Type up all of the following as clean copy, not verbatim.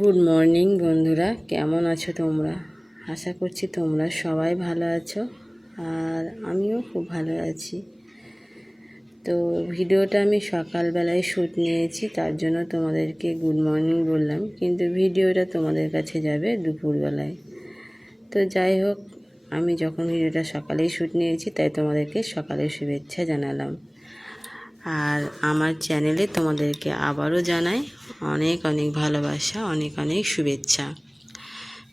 Good morning বন্ধুরা, কেমন আছো তোমরা? আশা করছি তোমরা সবাই ভালো আছো, আর আমিও খুব ভালো আছি। তো ভিডিওটা আমি সকালবেলায় শ্যুট নিয়েছি, তার জন্য তোমাদেরকে গুড মর্নিং বললাম, কিন্তু ভিডিওটা তোমাদের কাছে যাবে দুপুরবেলায়। তো যাই হোক, আমি যখন ভিডিওটা সকালেই শ্যুট নিয়েছি তাই তোমাদেরকে সকালের শুভেচ্ছা জানালাম। আর আমার চ্যানেলে তোমাদেরকে আবারও জানাই অনেক অনেক ভালোবাসা, অনেক অনেক শুভেচ্ছা।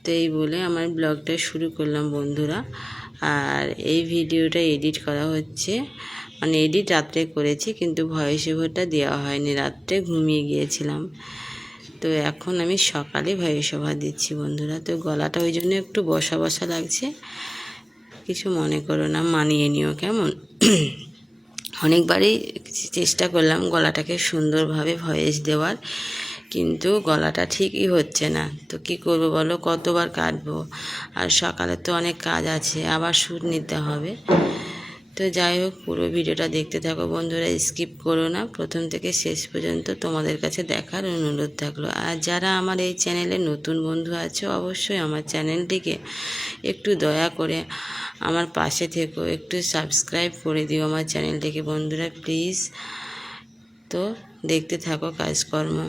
তো এই বলে আমার ব্লগটা শুরু করলাম বন্ধুরা। আর এই ভিডিওটা এডিট করা হচ্ছে, মানে এডিট রাত্রে করেছি, কিন্তু ভয়েস ওভারটা দেওয়া হয়নি, রাত্রে ঘুমিয়ে গিয়েছিলাম। তো এখন আমি সকালে ভয়েস ওভার দিচ্ছি বন্ধুরা। তো গলাটা ওই জন্য একটু বসা বসা লাগছে, কিছু মনে করো না, মানিয়ে নিও কেমন। অনেকবারই চেষ্টা করলাম গলাটাকে সুন্দরভাবে ভয়েস দেওয়ার, কিন্তু গলাটা ঠিকই হচ্ছে না। তো কি করব বলো, কতবার কাটবো, আর সকালে তো অনেক কাজ আছে, আবার শ্যুট নিতে হবে। তো যাই হোক, পুরো ভিডিওটা দেখতে থাকো বন্ধুরা, স্কিপ করো না, প্রথম থেকে শেষ পর্যন্ত তোমাদের কাছে দেখার অনুরোধ থাকলো। আর যারা আমার এই চ্যানেলে নতুন বন্ধু আছে, অবশ্যই আমার চ্যানেলটিকে একটু দয়া করে আমার পাশে থেকো, একটু সাবস্ক্রাইব করে দিও আমার চ্যানেলটিকে বন্ধুরা, প্লিজ। তো দেখতে থাকো কাজকর্ম।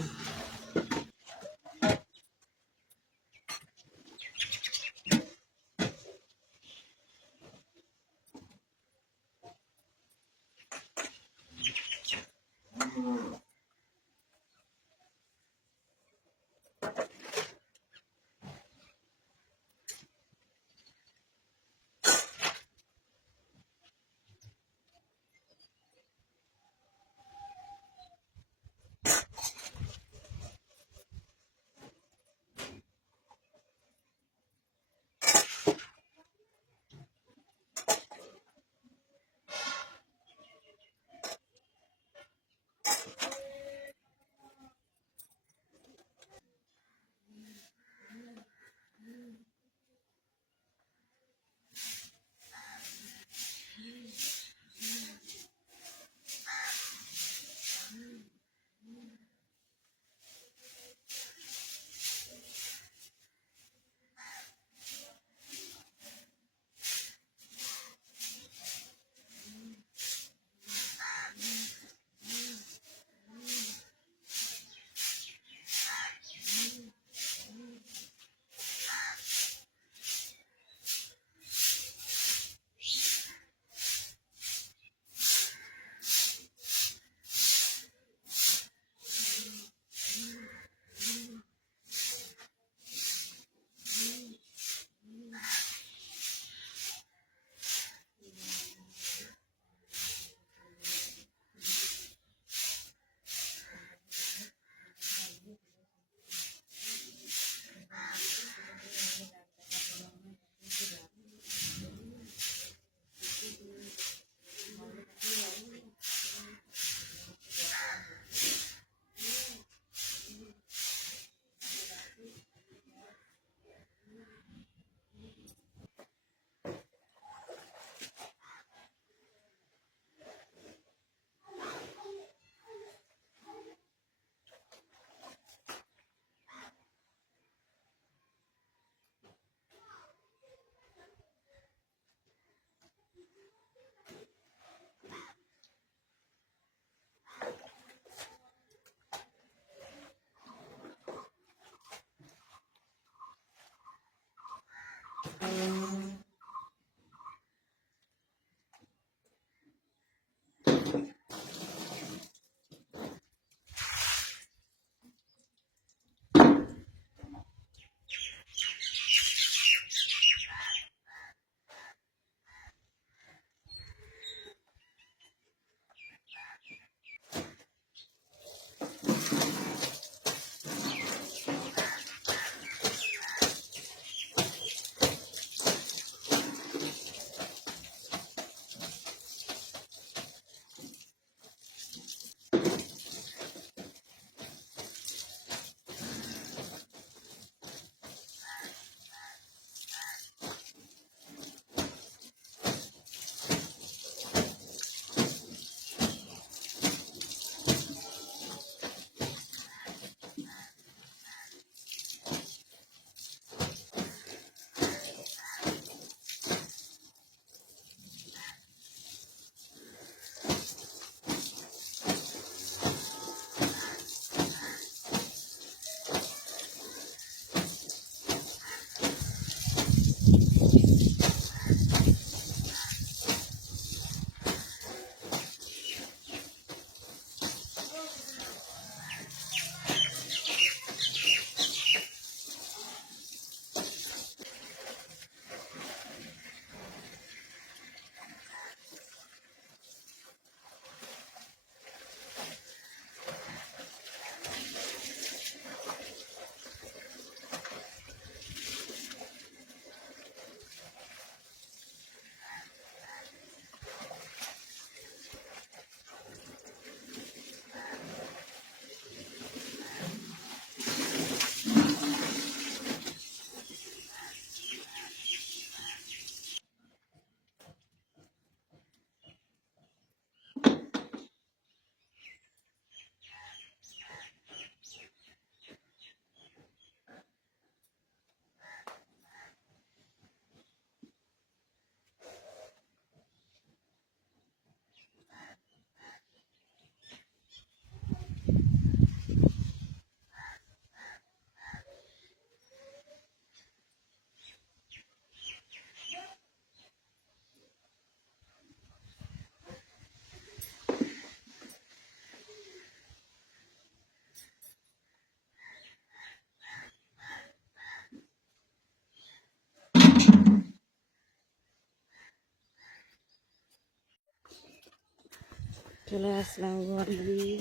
চলে আসলাম ঘর দিয়ে।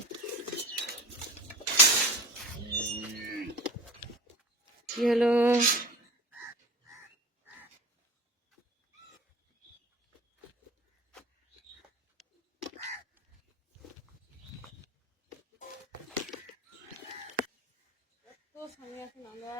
কি হলো? সামনে আসুন আমরা।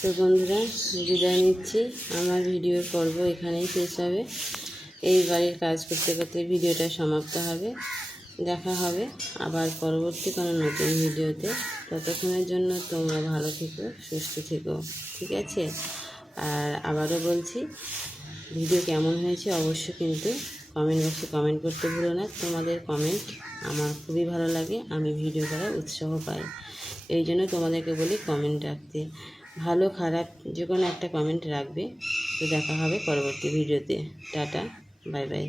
তো বন্ধুরা, বিদায় নিচ্ছি। আমার ভিডিওর পর্ব এখানেই শেষ হবে। এই বাড়ির কাজ করতে করতে ভিডিওটা সমাপ্ত হবে। দেখা হবে আবার পরবর্তী কোনো নতুন ভিডিওতে। ততক্ষণের জন্য তোমরা ভালো থেকো, সুস্থ থেকো, ঠিক আছে? আর আবারও বলছি, ভিডিও কেমন হয়েছে অবশ্যই কিন্তু কমেন্ট বক্সে কমেন্ট করতে ভুলো না। তোমাদের কমেন্ট আমার খুবই ভালো লাগে, আমি ভিডিও করার উৎসাহ পাই। এই জন্য তোমাদেরকে বলি কমেন্ট রাখতে। ভালো খারাপ যে কোনো একটা কমেন্ট রাখবে। তো দেখা হবে পরবর্তী ভিডিওতে। Tata, bye bye.